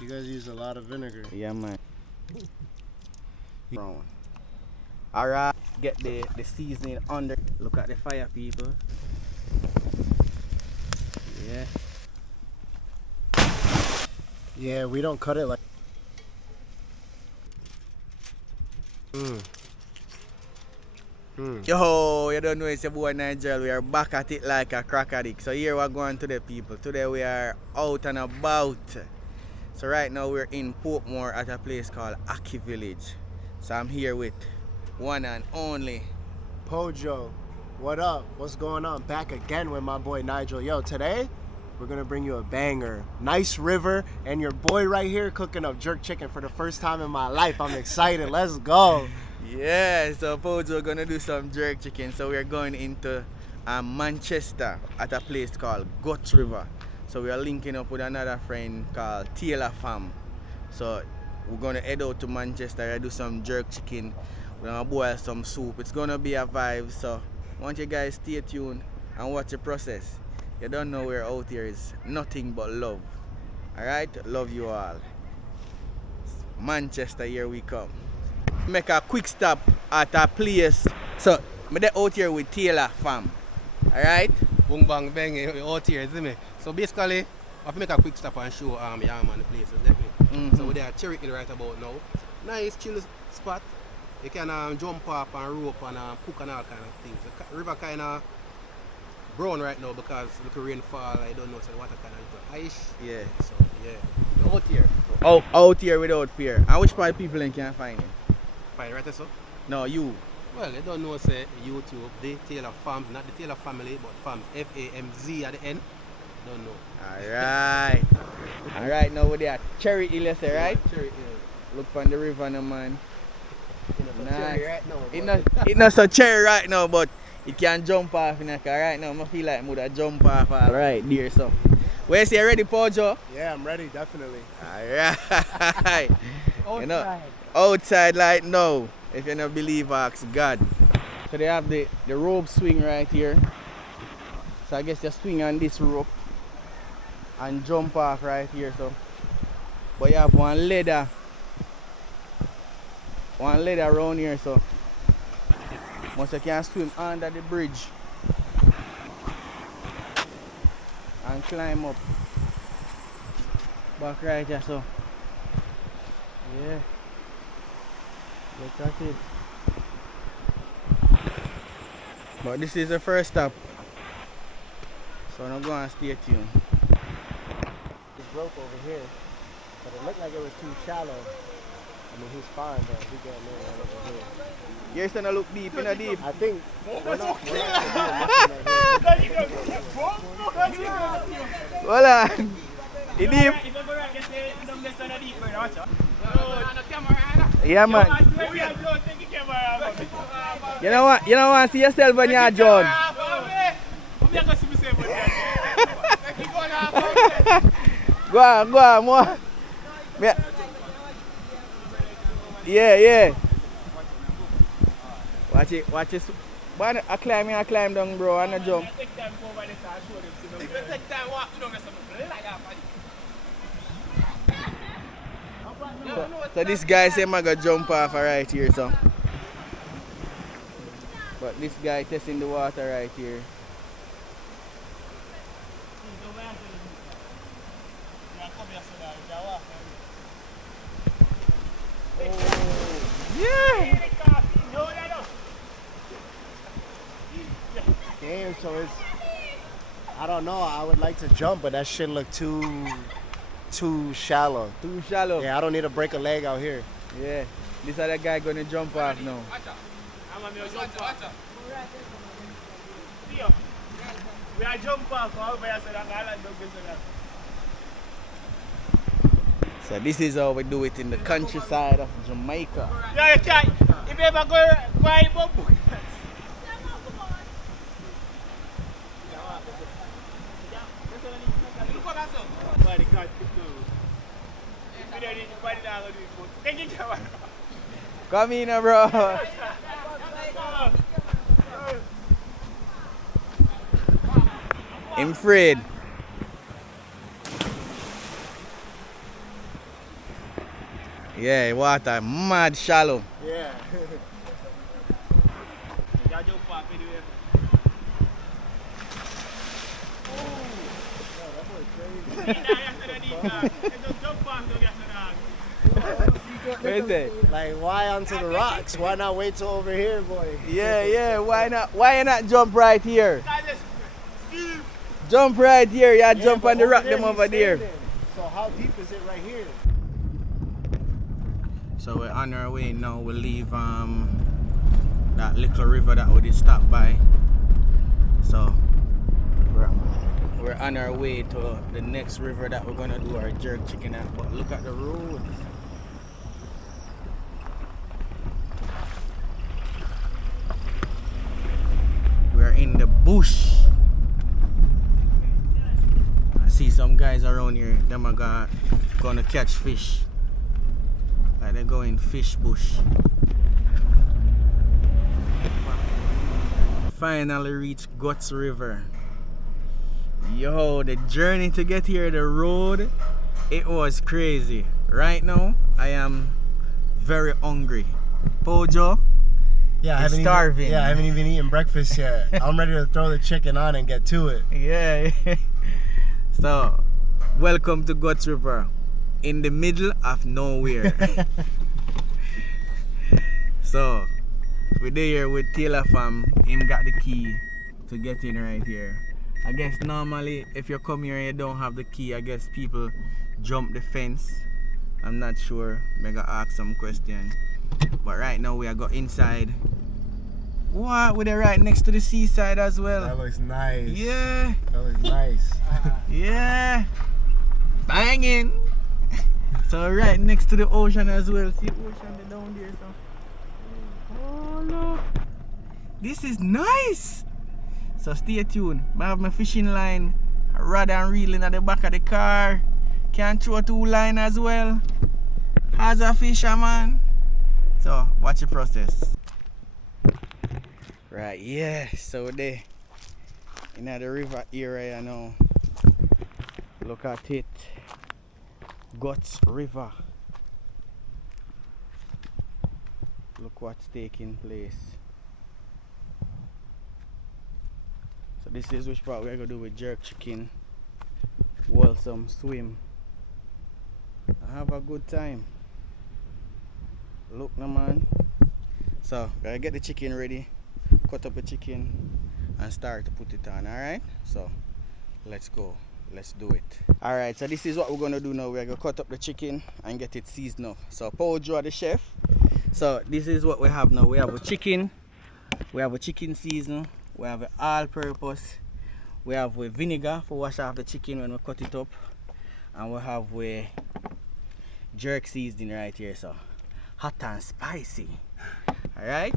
You guys use a lot of vinegar. Yeah, man. Alright, get the seasoning under. Look at the fire, people. Yeah. Yeah, we don't cut it like. Yo, you don't know it's your boy Nigel. We are back at it like a crack addict. So here we're going to the people. Today we are out and about. So right now we're in Portmore at a place called Aki Village. So I'm here with one and only Pojo. What up? What's going on? Back again with my boy Nigel. Yo, today we're gonna bring you a banger. Nice river, and your boy right here cooking up jerk chicken for the first time in my life. I'm excited. Let's go. Yeah, so Pojo gonna do some jerk chicken. So we're going into Manchester at a place called Gut River. So we are linking up with another friend called Taylor Fam. So we're gonna head out to Manchester and do some jerk chicken. We're gonna boil some soup. It's gonna be a vibe. So I want you guys stay tuned and watch the process. You don't know we're out here is nothing but love. Alright? Love you all. Manchester, here we come. Make a quick stop at a place. So I'm out here with Taylor Fam. Alright? Boom bang bang out here, see me. So basically, I have to make a quick stop and show yeah man the places, let me. So we're there at Cherry Hill right about now. Nice chill spot. You can jump off and rope and cook and all kind of things. The river kind of brown right now because look rainfall. I don't know, so the water kind of ice. Yeah. So yeah, we're out here. Oh, out here without fear. And which part of people can find you? Find right there, so? No, you. Well, they don't know, say YouTube, the Taylor Farms, not the Taylor family, but Farms, F-A-M-Z at the end. Don't know. Alright. Alright, now we're there at Cherry Hill, you say, right? Cherry Hill. Look on the river now, man. Nice. Right It's not so cherry right now, but it can jump off in a car. Right now, I feel like I'm gonna jump off right there, so. Where's you ready, Pojo? Yeah, I'm ready, definitely. Alright. Outside. You know, outside like now. If you don't believe, ask God. So they have the rope swing right here. So I guess you swing on this rope and jump off right here. So, but you have one ladder around here. So once you can swim under the bridge and climb up back right here. So yeah. Look at it. But this is the first stop. So I'm going to stay tuned. It's broke over here, but it looked like it was too shallow. I mean, he's fine, but he getting in right over here. You're starting to look deep, in a deep. I think. Hold on. It deep. Yeah, man. You know what? You don't want to see yourself when you're John. Go on, more. Yeah. Watch it. But I climb down, bro, and I jump. So this guy say I'm gonna jump off right here, so. But this guy testing the water right here. Yeah! Damn, so it's. I don't know. I would like to jump, but that shit look too shallow. Too shallow. Yeah, I don't need to break a leg out here. Yeah. This other guy gonna jump off now. We are jump off. So this is how we do it in the countryside of Jamaica. Yeah, you can't. If you ever go Come in, bro. I'm afraid. Yeah, water mad shallow. Yeah. Ya jump off anyway. What is it? Like, why onto the rocks? Why not wait till over here, boy? Yeah, why not? Why not jump right here? Jump right here, yeah, jump but on the over rock there them he's over there. standing. So how deep is it right here? So we're on our way now. We'll leave that little river that we did stop by. So we're on our way to the next river that we're gonna do our jerk chicken at. But look at the road. We're in the bush. I see some guys around here. Them are gonna catch fish. Like they're going fish bush. Finally reached Guts River. Yo, the journey to get here, the road, it was crazy. Right now, I am very hungry. Pojo, Yeah, You're starving. I haven't even eaten breakfast yet. I'm ready to throw the chicken on and get to it. yeah. So, welcome to Guts River, in the middle of nowhere. So, we're here with Taylor fam. Him got the key to get in right here. I guess normally if you come here and you don't have the key, I guess people jump the fence. I'm not sure. I'm gonna ask some questions. But right now we are go inside. What? We're right next to the seaside as well. That looks nice. Yeah. That looks nice. Yeah. Banging. So right next to the ocean as well. See the ocean down there. So. Oh look. This is nice. So stay tuned. I have my fishing line, a rod and reeling at the back of the car. Can throw 2 line as well. As a fisherman. So watch the process. Right, yeah. So there in the river area now. Look at it. Guts River. Look what's taking place. So this is which part we're gonna do with jerk chicken. Wholesome swim. Have a good time. Look now man. So gotta get the chicken ready. Cut up the chicken and start to put it on, alright? So let's go. Let's do it. Alright, so this is what we're gonna do now. We're gonna cut up the chicken and get it seasoned up. So Pojo the chef. So this is what we have now. We have a chicken. We have a chicken season. We have an all-purpose. We have with vinegar for wash off the chicken when we cut it up. And we have with jerk seasoning right here. So hot and spicy. Alright?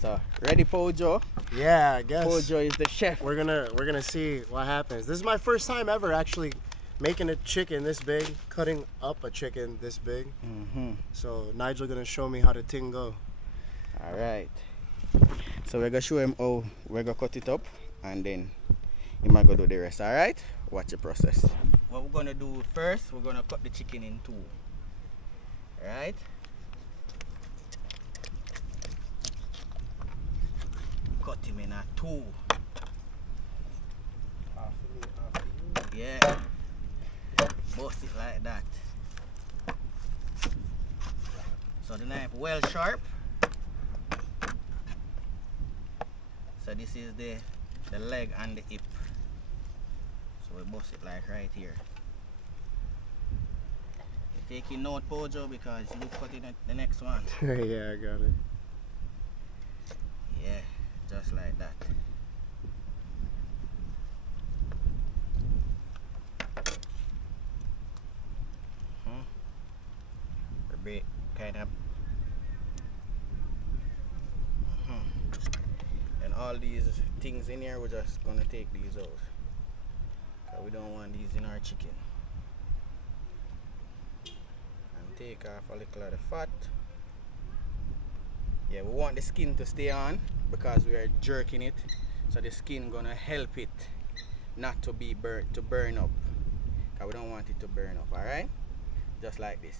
So ready Pojo? Yeah, I guess. Pojo is the chef. We're gonna see what happens. This is my first time ever actually making a chicken this big, cutting up a chicken this big. So Nigel gonna show me how the thing go. Alright. So we're gonna show him how we're gonna cut it up and then he might go do the rest. Alright? Watch the process. What we're gonna do first, we're gonna cut the chicken in 2. Alright? Cut him in a 2. Yeah. Bust it like that. So the knife well sharp. So this is the leg and the hip. So we bust it like right here. You're taking note Pojo because you cut in the next one. Yeah, I got it. Yeah, just like that. A bit kind of. And all these things in here, we're just gonna take these out. Cause we don't want these in our chicken. And take off a little of the fat. Yeah, we want the skin to stay on because we are jerking it. So the skin gonna help it not to be burnt, to burn up. Cause we don't want it to burn up, alright? Just like this.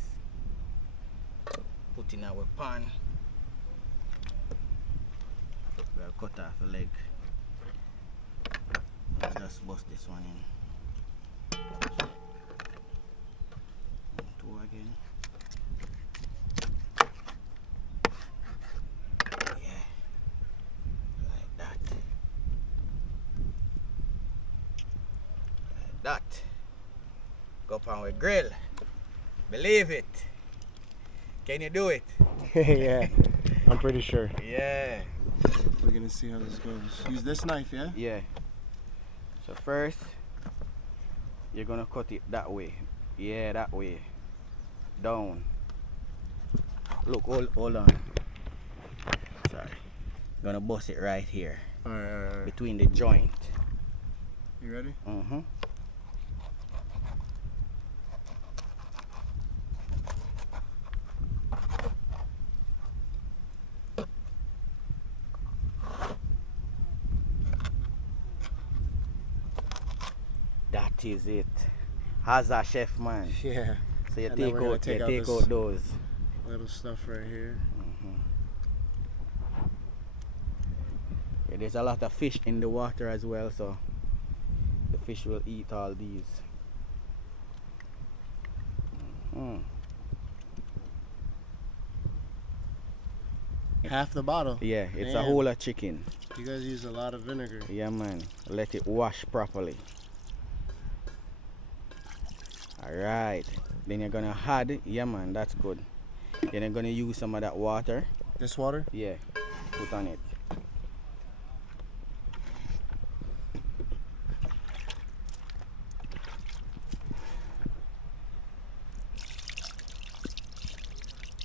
Put in our pan. We'll cut off the leg. Just bust this one in. Two again. Yeah. Like that. Like that. Go up on with grill. Believe it. Can you do it? Yeah, I'm pretty sure. Yeah. We're gonna see how this goes. Use this knife, yeah? Yeah. So first, you're gonna cut it that way. Yeah, that way. Down. Look, hold on. Sorry. Gonna bust it right here. Alright. Between the joint. You ready? Mm-hmm. That is it. How's that, chef man? Yeah. So you And then take we're gonna out, take out take this- out those. Little stuff right here. Yeah, there's a lot of fish in the water as well, so the fish will eat all these. Half the bottle. Yeah, it's a Damn. whole of chicken. You guys use a lot of vinegar. Yeah, man. Let it wash properly. Alright. Then you're gonna add, yeah, man, that's good. Then you're gonna use some of that water. This water? Yeah, put on it.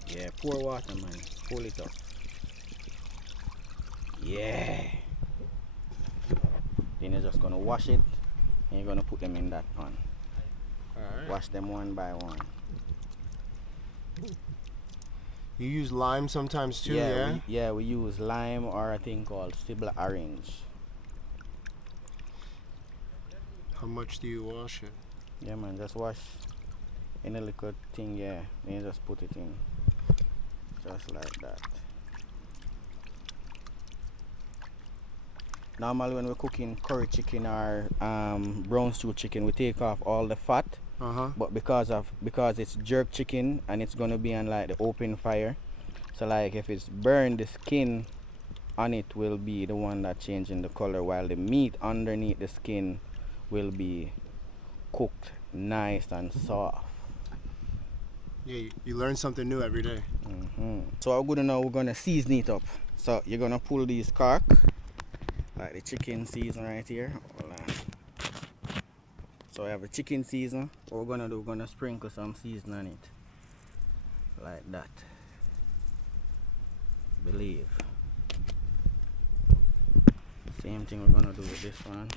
Yeah, pour water, man. Pull it up. Yeah. Then you're just gonna wash it and you're gonna put them in that pan. Alright. Wash them one by one. You use lime sometimes too, yeah? We use lime or a thing called Sibla orange. How much do you wash it? Yeah, man, just wash in a little thing, yeah. Then you just put it in. Just like that. Normally when we're cooking curry chicken or brown stew chicken, we take off all the fat. But because it's jerk chicken and it's gonna be on like the open fire, so like if it's burned, the skin on it will be the one that changing the color, while the meat underneath the skin will be cooked nice and soft. Yeah, you learn something new every day. So how good now we're gonna season it up. So you're gonna pull these cork, like the chicken season right here. Hold on. So we have a chicken season. What we're gonna do, we're gonna sprinkle some season on it. Like that. Believe. Same thing we're gonna do with this one.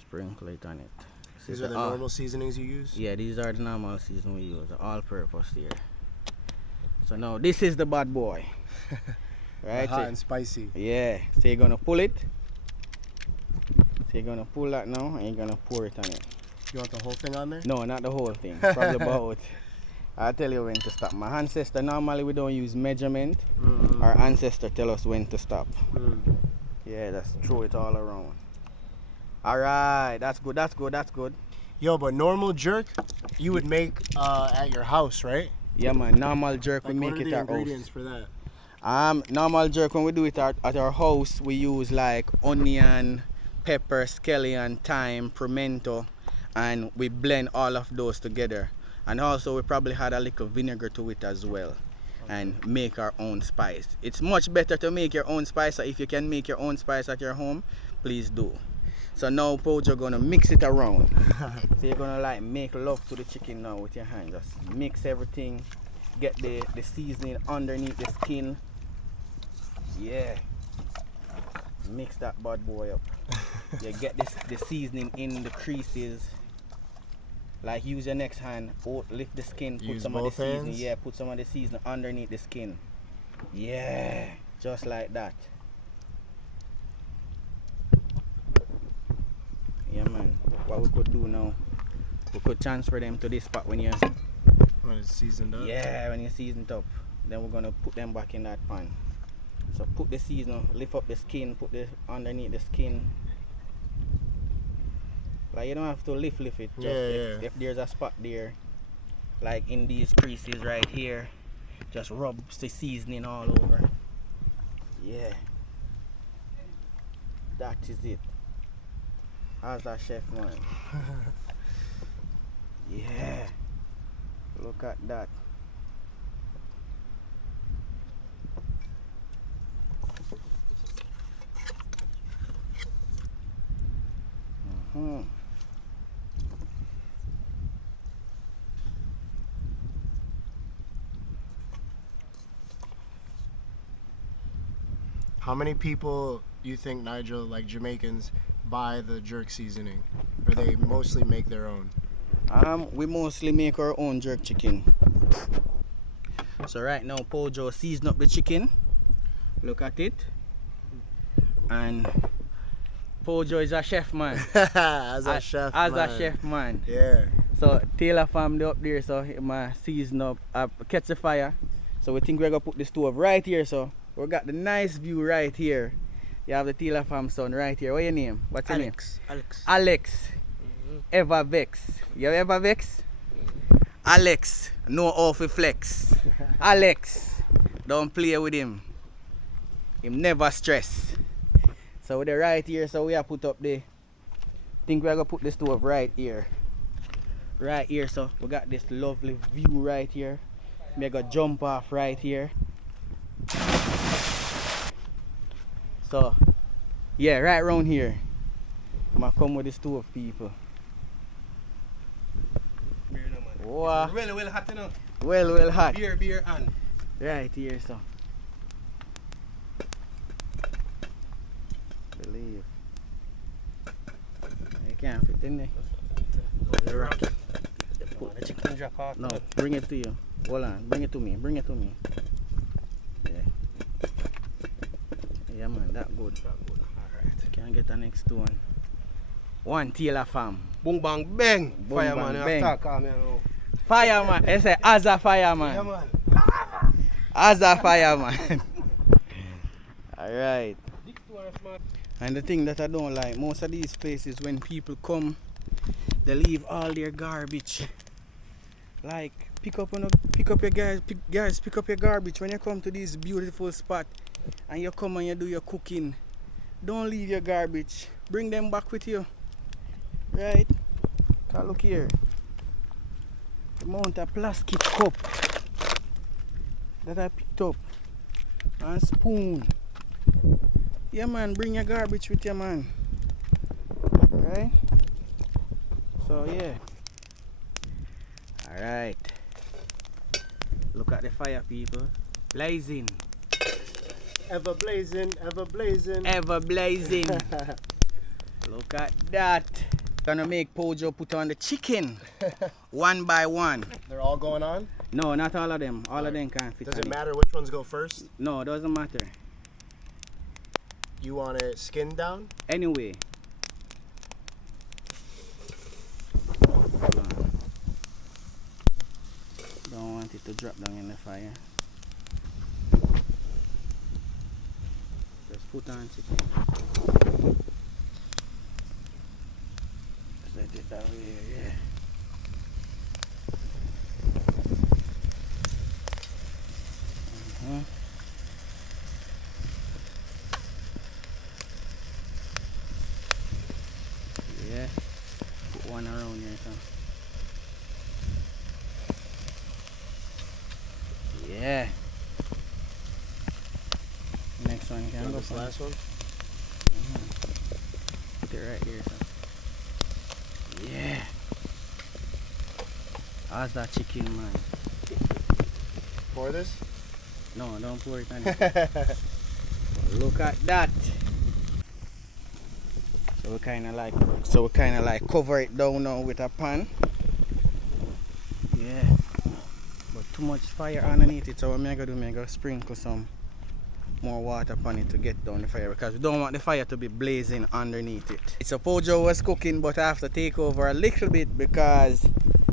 Sprinkle it on it. These are the normal seasonings you use? Yeah, these are the normal season we use, the all-purpose here. So now this is the bad boy. Right? Hot and spicy. Yeah. So you're gonna pull it. So you're gonna pull that now and you're gonna pour it on it. You want the whole thing on there? No, not the whole thing. Probably about. I'll tell you when to stop. My ancestor, normally we don't use measurement. Our ancestor tell us when to stop. Yeah, just throw it all around. Alright, that's good, that's good, that's good. Yo, but normal jerk, you would make at your house, right? Yeah, man, normal jerk, Like, we make what are it the at our house. ingredients for that? Normal jerk, when we do it at our house, we use like onion, pepper, scallion, thyme, pimento, and we blend all of those together. And also we probably add a little vinegar to it as well, and make our own spice. It's much better to make your own spice, so if you can make your own spice at your home, please do. So now Pojo gonna mix it around. So you're gonna like make love to the chicken now with your hand. Just mix everything, get the seasoning underneath the skin. Yeah. Mix that bad boy up. Yeah, get the seasoning in the creases. Like use your next hand, lift the skin, put Use some of the both seasoning. hands? Yeah, put some of the seasoning underneath the skin. Yeah, just like that. Yeah, man. What we could do now, we could transfer them to this spot when you When it's seasoned up? Yeah, when you season it up. Then we're gonna put them back in that pan. So put the seasoning, lift up the skin, put the underneath the skin. Like you don't have to lift it. Just if there's a spot there, like in these creases right here, just rub the seasoning all over. Yeah. That is it. How's that, chef, man? Yeah. Look at that. How many people you think, Nigel, like Jamaicans, buy the jerk seasoning? Or they mostly make their own? We mostly make our own jerk chicken. So right now Pojo season up the chicken. Look at it. And Pojo is a chef, man. As a chef man. Yeah. So Taylor family up there, so him season up, catch the fire. So we think we're gonna put the stove right here. So we got the nice view right here. You have the Taylor fam son right here. What's your name? What's your name? Alex. Ever vex. You ever vex? Alex, no off flex. Alex, don't play with him. Him never stress. So we're right here, so we have put up the, think we're gonna put the stove right here. Right here, so we got this lovely view right here. We're gonna jump off right here. So, yeah, right around here. I'm gonna come with the stove, people. Wow. Well hot enough. Well hot. Beer and. Right here, so. Believe. You can't fit in there. The chicken drop off. No, bring it to you. Hold on, bring it to me. Yeah. Yeah, man, that good. Alright. Can get the next one. One Taylor fam. Boom bang bang. Boom, Fireman, bang, bang. bang. Fireman. They say as a fireman. Yeah, man. As a fireman. Alright. And the thing that I don't like, most of these places when people come, they leave all their garbage. Like pick up your guys, pick up your garbage when you come to this beautiful spot and you come and you do your cooking. Don't leave your garbage. Bring them back with you. Right? Cause look here. The amount of plastic cup that I picked up. And spoon. Yeah, man, bring your garbage with you, man. Right? So yeah. Alright. Look at the fire, people. Blazing. Ever blazing, ever blazing. Ever blazing. Look at that. Gonna make Pojo put on the chicken one by one. They're all going on? No, not all of them. All of them can't fit. Does it matter which ones go first? No, it doesn't matter. You want it skinned down? Anyway. Hold on. Don't want it to drop down in the fire. Just put on chicken. Set it that way, yeah. Yeah. Put one around here, so. Yeah. Next one can go. This last one? Put it right here, so. Yeah. How's that chicken, man? Pour this? No, don't pour it on it. Look at that. So we kind of like cover it down now with a pan. Yeah. But too much fire underneath it, so what I'm gonna do, sprinkle some more water upon it to get down the fire, because we don't want the fire to be blazing underneath it. So Pojo was cooking, but I have to take over a little bit because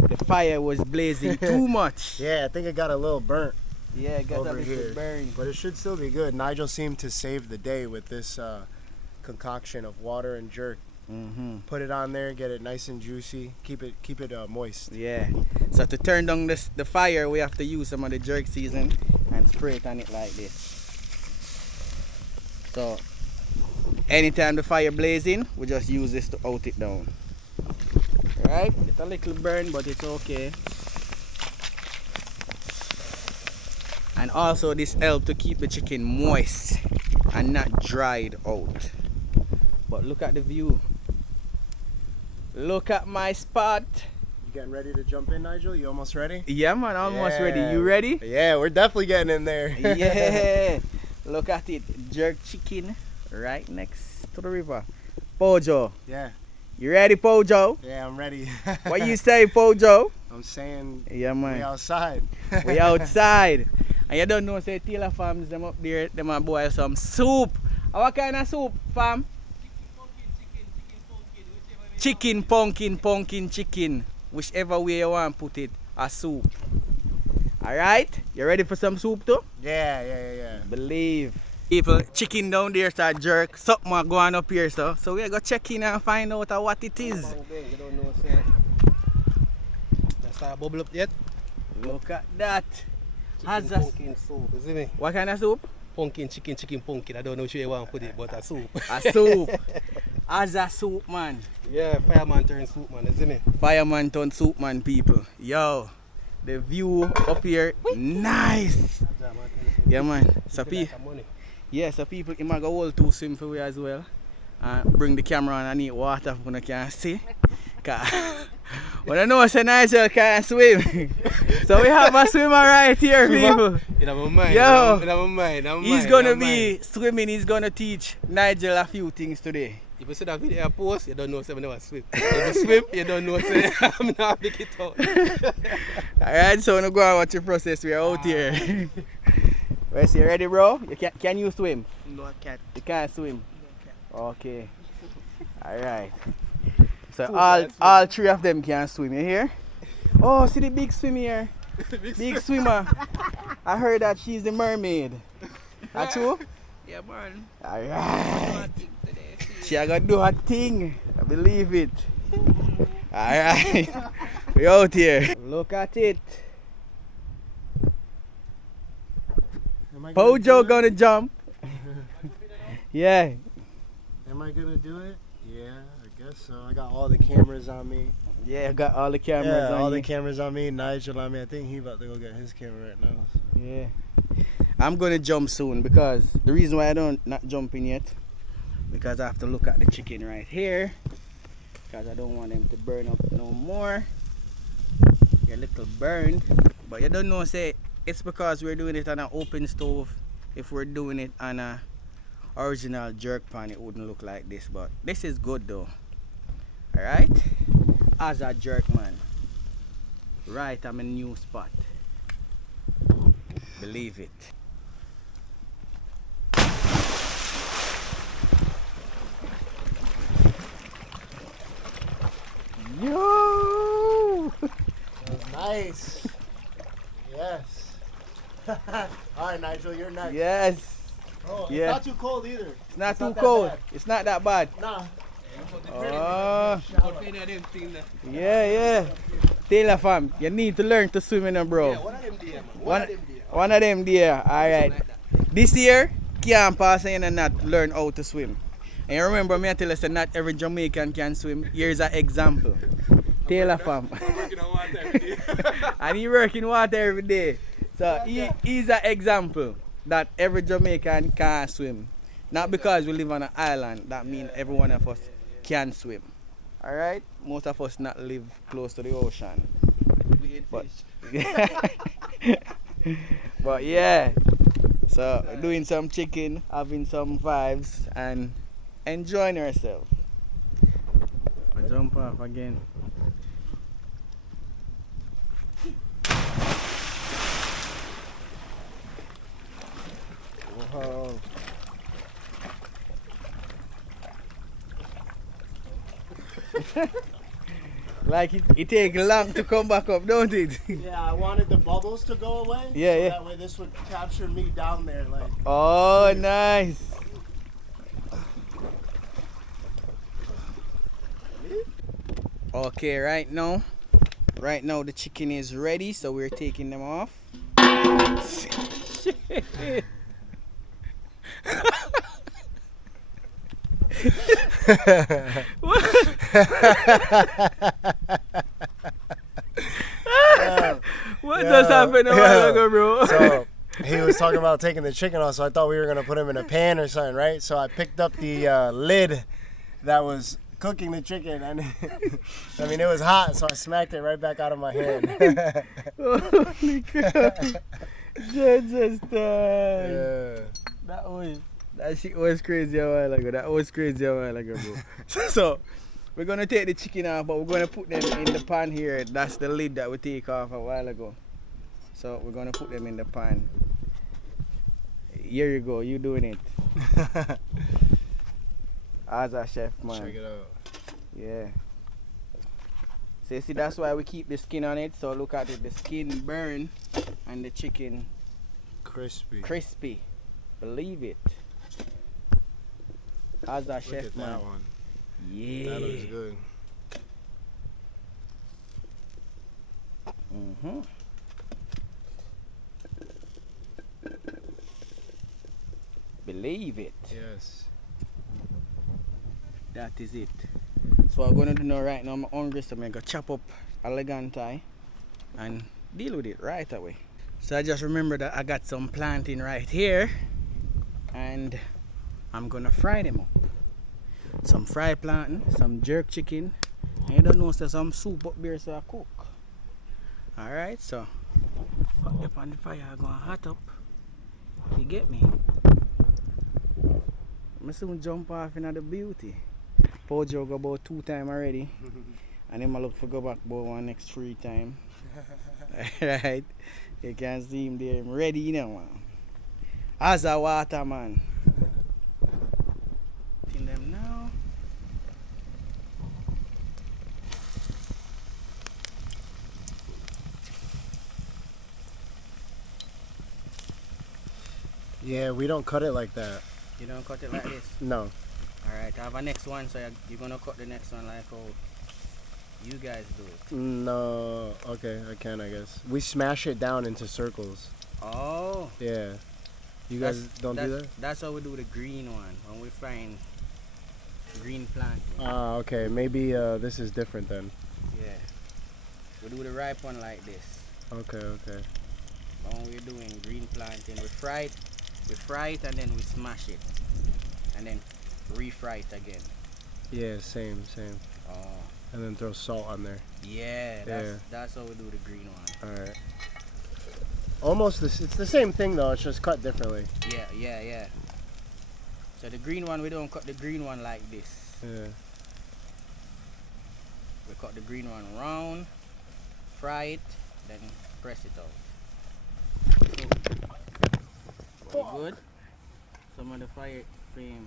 the fire was blazing too much. Yeah, I think it got a little burnt Yeah, it got over a little here. burn. But it should still be good. Nigel seemed to save the day with this concoction of water and jerk. Put it on there, get it nice and juicy. Keep it moist. Yeah. So to turn down the fire, we have to use some of the jerk season and spray it on it like this. So anytime the fire blazing, we just use this to out it down. Right? It's a little burn, but it's okay. And also this helps to keep the chicken moist and not dried out. But look at the view. Look at my spot. You getting ready to jump in, Nigel? You almost ready? Yeah, man, almost ready. You ready? Yeah, we're definitely getting in there. Yeah. Look at it. Jerk chicken right next to the river. Pojo. Yeah. You ready, Pojo? Yeah, I'm ready. What you say, Pojo? I'm saying Yeah, man. we outside. We outside. And you don't know, say Taylor Farms, them up there, them a boil some soup. What kind of soup, fam? Chicken, pumpkin, chicken. Whichever way you want to put it, a soup. Alright? You ready for some soup too? Yeah. Believe. People, chicken down there start jerk. Something going up here, so we go check in and find out what it is. You don't know, say. Just start bubble up yet. Look at that. Chicken pumpkin soup, you see me? What kind of soup? Pumpkin, chicken pumpkin. I don't know which way you want to put it, but a soup. A soup. As a soup, man. Yeah, fireman turn soup, man, you see me? Fireman turn soup, man, people. Yo, the view up here, nice. Yeah, man. So, so people, you might go all to swim for we as well. And bring the camera on and eat water when you can see. When I know say Nigel can't swim. So we have a swimmer right here, people. Never mind. Yo, never mind. he's gonna be swimming, he's gonna teach Nigel a few things today. If you see that video I post, you don't know say I never swim. If you swim, you don't know say I'm not big it out. Alright, so now go and watch your process. We are out here. Well, so you ready, bro? Can you swim? No, I can't. You can't swim? Okay. Alright. So all three of them can swim, you hear? Oh, see the big swim here. Big swimmer. I heard that she's the mermaid. That's true? Yeah, man. Alright. She a gonna do her thing. I believe it. Alright. We out here. Look at it. Pojo gonna jump. Yeah. Am I gonna do it? Yeah, I guess so. I got all the cameras on me. Yeah, I got all the cameras on all you. the cameras on me. Nigel on me. I think he about to go get his camera right now. So. Yeah. I'm gonna jump soon because the reason why I don't not jumping yet because I have to look at the chicken right here because I don't want them to burn up no more. They're a little burned, but you don't know say it's because we're doing it on an open stove. If we're doing it on a original jerk pan, it wouldn't look like this, but this is good though. Alright, as a jerk man, right, I'm in a new spot. Believe it. Yo! That was nice. Yes. Alright, Nigel, you're next. Yes. Oh, it's Yeah. not too cold either. It's not too that cold. bad. It's not that bad. Nah. Oh. Yeah. Taylor fam, you need to learn to swim in, bro. One of them there, man. One of them there. Alright. This year, can't pass in and not learn how to swim. And you remember me I tell you that not every Jamaican can swim. Here's an example. Taylor fam. And he work in water every day. So he's an example that every Jamaican can swim. Not because we live on an island, that means every one of us can swim. Alright? Most of us not live close to the ocean. But, but yeah. So doing some chicken, having some vibes and enjoying yourself. I jump off again. Wow. Like it take long to come back up, don't it? Yeah, I wanted the bubbles to go away. Yeah, so yeah. That way this would capture me down there, like. Oh, nice. Okay, right now the chicken is ready, so we're taking them off. What just happened a while ago, bro? So he was talking about taking the chicken off, so I thought we were gonna put him in a pan or something, right? So I picked up the lid that was cooking the chicken, and I mean it was hot, so I smacked it right back out of my hand. Holy crap! Just Yeah. That shit was crazy a while ago. That was crazy a while ago, bro. So we're gonna take the chicken off, but we're gonna put them in the pan here. That's the lid that we take off a while ago. So we're gonna put them in the pan. Here you go. You doing it as a chef, man. Check it out. Yeah. So you see, that's why we keep the skin on it. So look at it. The skin burn and the chicken crispy. Believe it. As a Look chef, at man. that one. Yeah. That looks good. Believe it. Yes. That is it. So I'm gonna do now right now. I'm hungry, so I'm gonna chop up elegante and deal with it right away. So I just remember that I got some plantain right here, and I'm gonna fry them up. Some fried plantain, some jerk chicken, and you don't know, so some soup up there, so I cook. Alright, so put up on the fire, I'm gonna hot up. You get me? I'm soon jump off into the beauty. Pojo go about 2 times already, and then I look for go back about one next 3 times. Alright, you can see him there, I'm ready now, man. As a water, man. In them now. Yeah, we don't cut it like that. You don't cut it like this. No. Alright, I have a next one, so you're gonna cut the next one like how you guys do it. No. Okay, I can, I guess. We smash it down into circles. Oh. Yeah. You guys don't do that? That's how we do the green one, when we're frying green plantain. Ah, okay. Maybe this is different then. Yeah. We do the ripe one like this. Okay, okay. But when we're doing green plantain, we fry it and then we smash it. And then refry it again. Yeah, same. Oh. And then throw salt on there. Yeah, that's how we do the green one. Alright. Almost this, it's the same thing though, it's just cut differently. Yeah. So the green one, we don't cut the green one like this. Yeah. We cut the green one round, fry it, then press it out. So, very good. Some of the fire flame.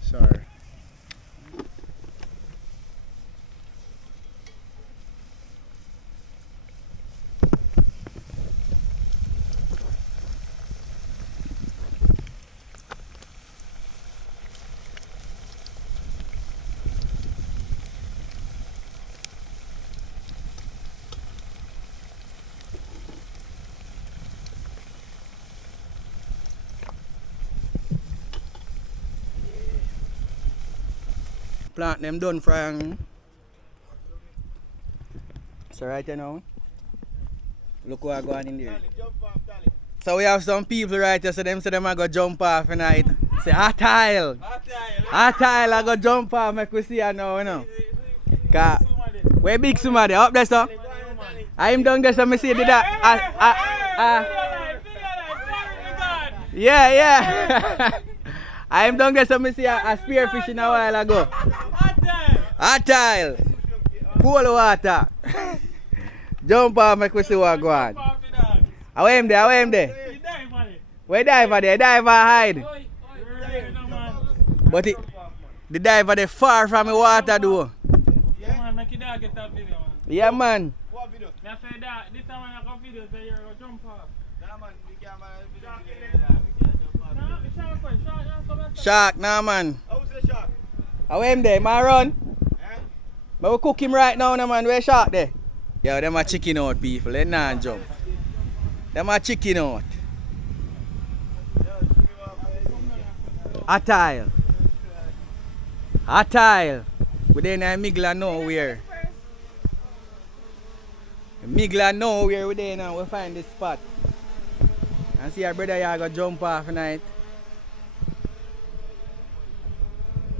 Sorry. Plant them done frying. So right now, look what I got in there. So we have some people right here, so them say them I go jump off tonight. Say hot tile. I go jump off, make we see her now, you know. Cause where big somebody up there, so I'm down there, so me see did that. Yeah. I'm down there, so me see a spearfish a while ago. Hot tile. Cool water. Jump off, make we see what go on. How am there? Where diver there? Diver hide. But The diver they far from the water though. Yeah, man, make it get that video, man. Yeah, man. What video? Me say that, this time when I come video, say you're going to jump off. Nah, man, we can't Shark, nah, man. How's the shark? How him there? Man run? Eh? But we cook him right now, nah, man. Where shark there? Yo, them are chicken out, people. They not jump. Them are chicken out. A tile. A tile. We there in Migla nowhere. Migla nowhere we there now. We find this spot. And see our brother here go jump off tonight.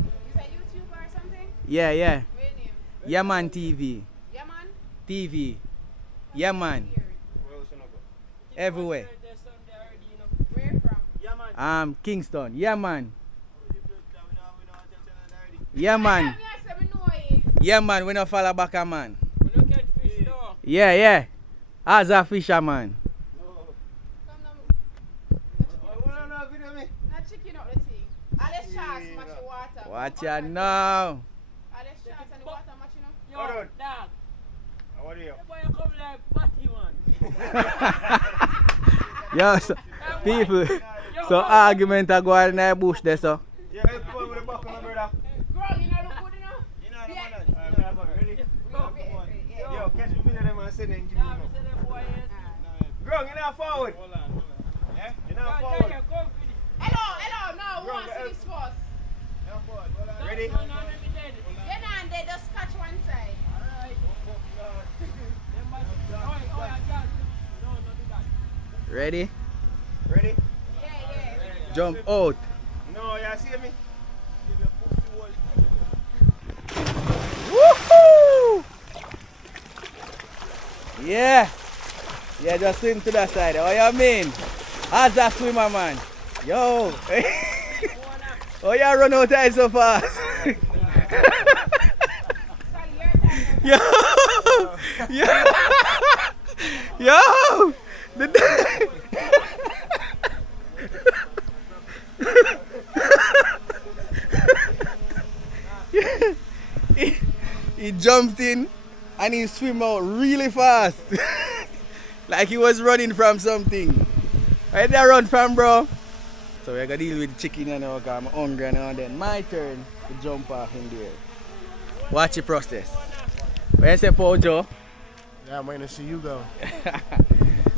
Is that YouTube or something? Yeah, yeah. Where your name? Yeah, man TV. Yeah, man. TV. Yeah, man. Everywhere. Where from? Yeah, man. Kingston. Yeah, man. Yeah, man. Yeah, man. We don't follow back a man. We don't catch fish, no. Yeah, yeah. As a fisherman. Not chicken out the thing. All the sharks match the water. Watch ya now. All the sharks and the water match, you know? Yo, Hold on. dog. How are you? The boy come like party, man. Yo, so, people. So argument are going in the bush there, so. Yeah, let's go with the buck on my brother. Bro, you know look good, you know? You know, Yeah. ready? Go, yeah. Yo, catch me in them and sit there and give me Nah, me one. say the boy is. Grung, you're not forward. Hold on. Yeah? You're Yo, not tell forward. you, go for it. Hello, no, we Bro, want to see this first. Not forward. Hold on. Ready? No, no, let me dead. You're not there, just catch one side. Alright. Them boys- Oh, I got it. No, no, do that. Ready? Ready? Yeah. Jump out. No, you see me? Woohoo! Yeah. Yeah, just swim to that side. What you mean? As a swimmer, man. Yo. Oh, you run out there so fast. Yo. Yo. Yo. He jumped in and he swam out really fast. Like he was running from something. Where did I run from, bro? So we're gonna deal with the chicken and now because I'm hungry now. Then my turn to jump off in there. Watch the process. Where you say, Pojo? Yeah, I'm waiting to see you go.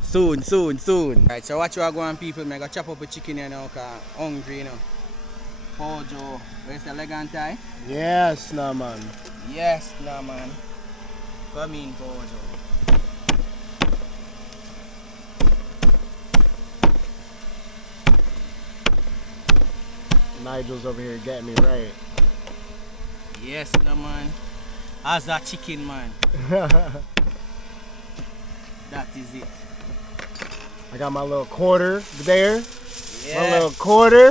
Soon. Right, so watch you are going, people. I'm gonna chop up the chicken here now because I'm hungry now. Pojo, where's the leg and tie? Yes, nah, man. Yes, nah, man. Come in, Pojo. Nigel's over here getting me right. Yes, nah, man. As a chicken, man. That is it. I got my little quarter there. Yeah. My little quarter.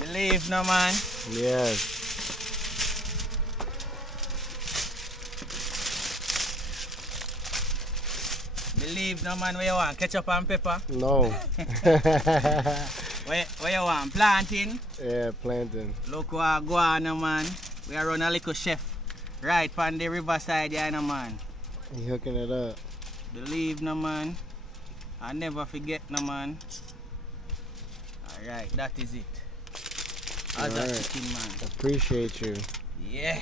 Believe, no, man. Yes. Believe, no, man. Where you want? Ketchup and pepper? No. Where you want? Planting? Yeah, planting. Look what go on, no, man. We are run a little chef right on the riverside, yeah, no, man. He hooking it up. Believe, no, man. I never forget, no, man. Alright, that is it. As a Alright. chicken, man. Appreciate you. Yeah.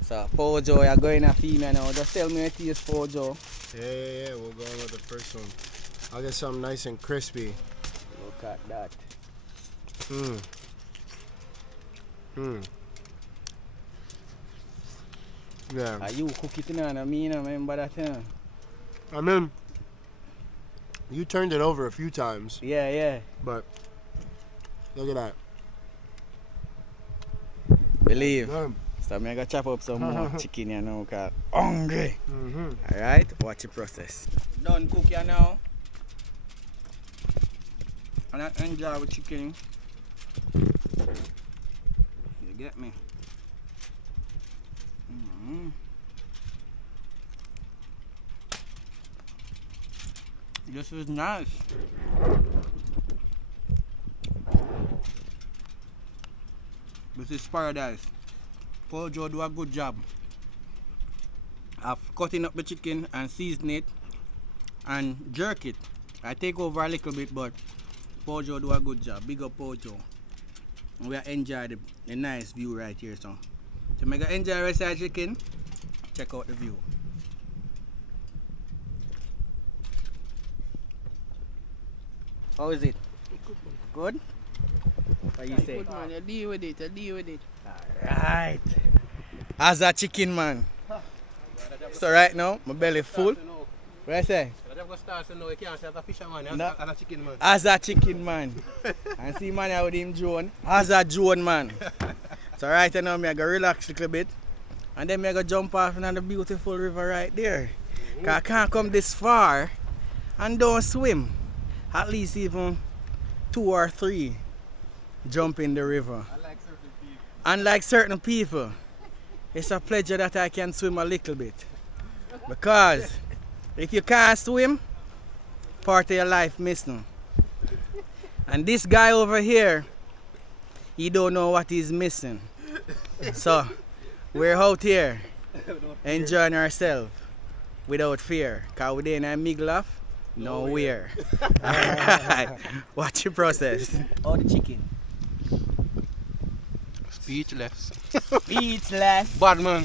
So, Pojo, you're going to feed me now. Just tell me what it is, Pojo. Yeah. We'll go on with the first one. I'll get something nice and crispy. Look at that. Yeah. Are you cook it now? I mean, I remember that, huh? I mean, you turned it over a few times, Yeah. but look at that. Believe. Good. So I'm gonna chop up some more chicken here now because I'm hungry. Mm-hmm. Alright, watch the process. Done cook here now. And I enjoy with chicken. You get me? This is nice. This is paradise. Pojo do a good job of cutting up the chicken and seasoning it and jerk it. I take over a little bit, but Pojo do a good job. Big up Pojo. And we enjoy the nice view right here. So to make a enjoy the rest of the chicken, check out the view. How is it? Good? What you say? Good man, you deal with it, you deal with it. Alright. How's that chicken, man? So right now, my belly full. What I say? No. How's that chicken, man? And see man here with him drone. How's that drone, man? So right now, I go relax a little bit. And then I go jump off into the beautiful river right there. Cause I can't come this far and don't swim. At least even 2 or 3 jump in the river. Unlike certain people, it's a pleasure that I can swim a little bit. Because if you can't swim, part of your life missing. And this guy over here, he don't know what he's missing. So we're out here enjoying ourselves without fear. Cause we're in a middle of nowhere. Watch your process. Oh, the chicken. Speechless. Speechless. Bad man.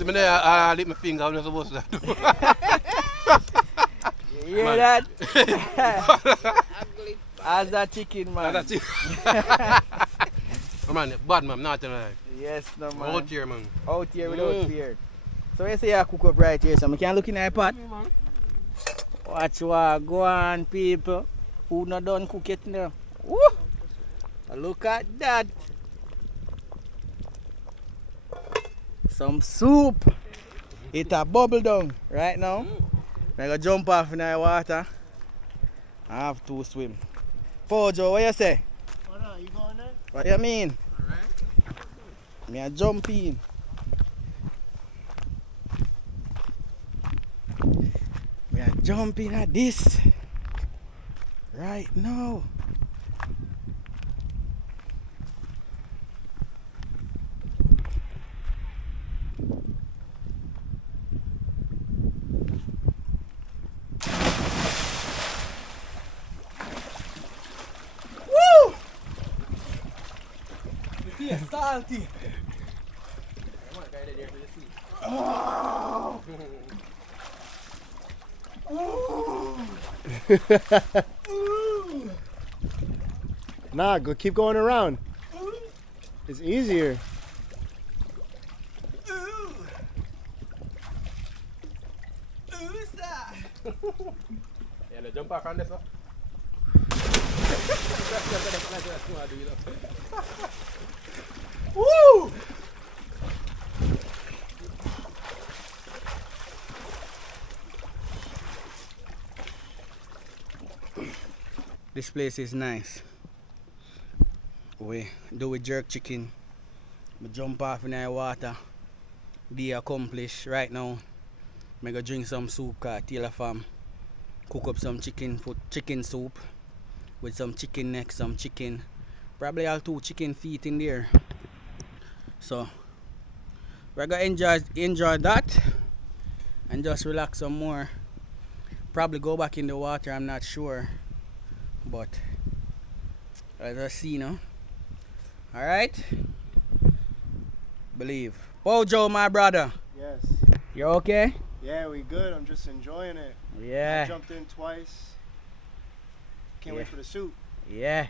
I lick my finger, I'm not supposed to do. You hear that? How's that chicken, man? That's it. Man, bad man, not tonight. Yes, no man. Out here, man. Out here without fear. So you say I cook up right here, so I can look in the pot. Watch what go on, people. Food not done cook it now. Woo! Look at that. Some soup. It a bubble down right now. I go jump off in the water. I have to swim. Pojo, what you say? What are you going there? What you mean? Me a jump in. Me a jump in at this right now. Woo! It's salty. Oh. Nah, go keep going around. It's easier. Yeah, jump off on this one. Woo! This place is nice. We do with jerk chicken. We jump off in the water. Be accomplished right now. I go drink some soup called Taylor Farm. Cook up some chicken soup with some chicken neck, some chicken. Probably all 2 chicken feet in there. So we're gonna enjoy that and just relax some more. Probably go back in the water, I'm not sure. But let us see now. Alright? Believe. Pojo, my brother. Yes. You okay? Yeah, we good. I'm just enjoying it. Yeah. I jumped in twice. Can't wait for the soup. Yeah.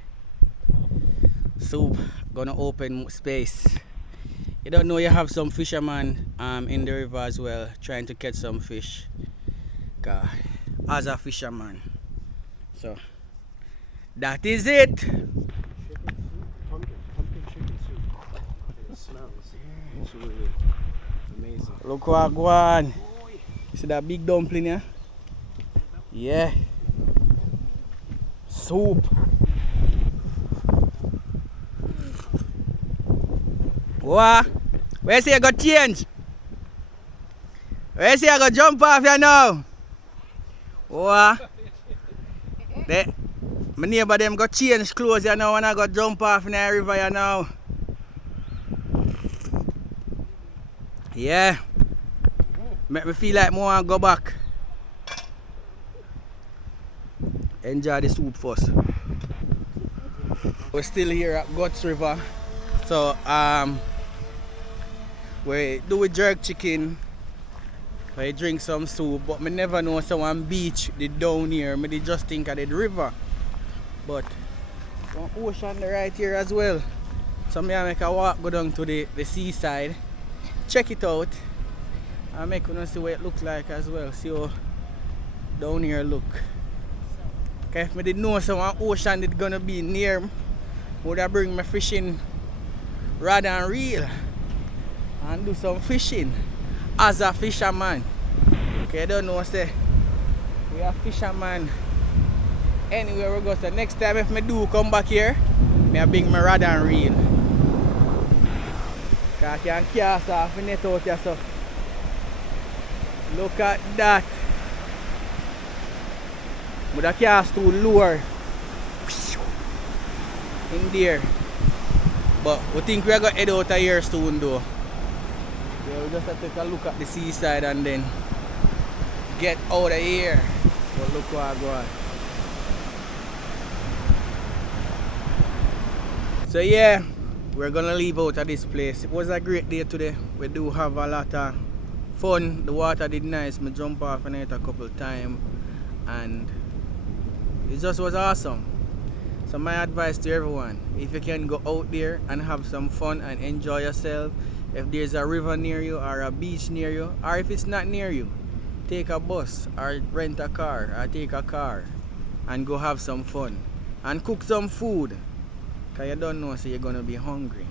Soup gonna open space. You don't know you have some fishermen in the river as well trying to catch some fish. As a fisherman. So that is it. Pumpkin chicken soup. It smells absolutely amazing. Look what go on. See that big dumpling here? Yeah. Soup. What? Where see I got change? Where see I got jump off here now? What? My neighbor them got change clothes you know, and I got jump off in the river you know. Yeah. Make me feel like I want to go back. Enjoy the soup first. We're still here at Guts River. So we do with jerk chicken. We drink some soup, but me never know someone beach the down here. Me dey just think of the river. But one ocean right here as well. So me make a walk go down to the seaside. Check it out. And make you see what it look like as well. See how down here look. Cause if me did know someone ocean is gonna be near, would I bring my fishing rod and reel and do some fishing as a fisherman. Okay, I don't know say we are fisherman anywhere we go. So next time if me do come back here, me I bring my rod and reel. Cause I can cast off the net out here so. Look at that. With a cast to lure in there. But we think we are going to head out of here soon though. Yeah, we just have to take a look at the seaside and then get out of here. But look what I got. So yeah, we're gonna leave out of this place. It was a great day today. We do have a lot of fun. The water did nice. Me jump off in it a couple times and it just was awesome. So my advice to everyone, if you can go out there and have some fun and enjoy yourself, if there's a river near you or a beach near you, or if it's not near you, take a bus or rent a car or take a car and go have some fun and cook some food, because you don't know so you're gonna be hungry.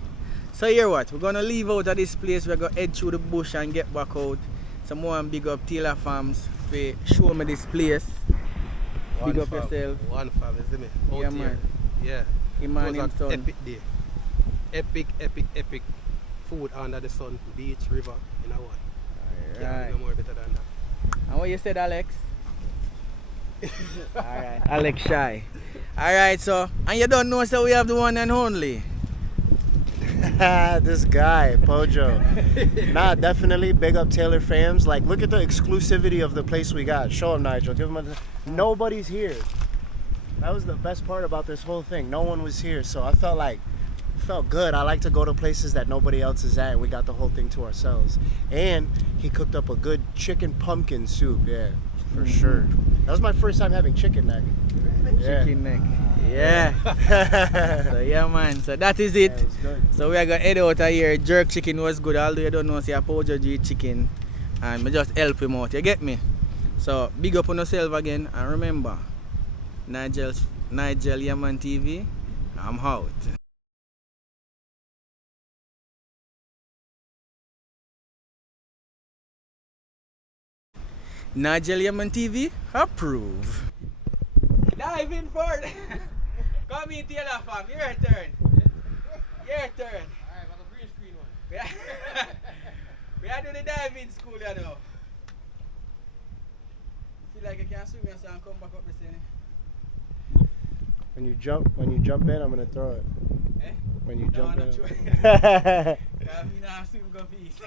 So here what, we're gonna leave out of this place. We're gonna head through the bush and get back out. Some more and big up Taylor Farms for show me this place. Big up yourself. One fam, isn't it? Yeah, Out here. man. Yeah. Iman It was and son. an epic day. Epic food under the sun, beach, river, in a one. Can't Alright. be no more better than that. And what you said, Alex? Alright, Alex Shy. Alright, so, and you don't know, so we have the one and only. This guy, Pojo. Nah, definitely big up Taylor Fams. Like, look at the exclusivity of the place we got. Show him, Nigel. Give him a. Nobody's here. That was the best part about this whole thing. No one was here, so I felt good. I like to go to places that nobody else is at, and we got the whole thing to ourselves. And he cooked up a good chicken pumpkin soup. Yeah, for sure. That was my first time having chicken neck. Yeah. Chicken neck. Yeah. So yeah man, so that is it. Yeah, it was good. So we are gonna head out of here. Jerk chicken was good, although you don't know say a Pojo G chicken. And we just help him out, you get me? So big up on yourself again and remember, Nigel Yaman TV, I'm out. Nigel Yaman TV, approve. Dive in for it. Come in, Taylor fam, your turn. Your turn. Alright, but a green screen one. We are doing the diving school, you know. Feel like you can swim yourself and come back up the same. When you jump in, I'm gonna throw it. Eh? When you No, jump I'm not in. sure. I mean, I swim go peace.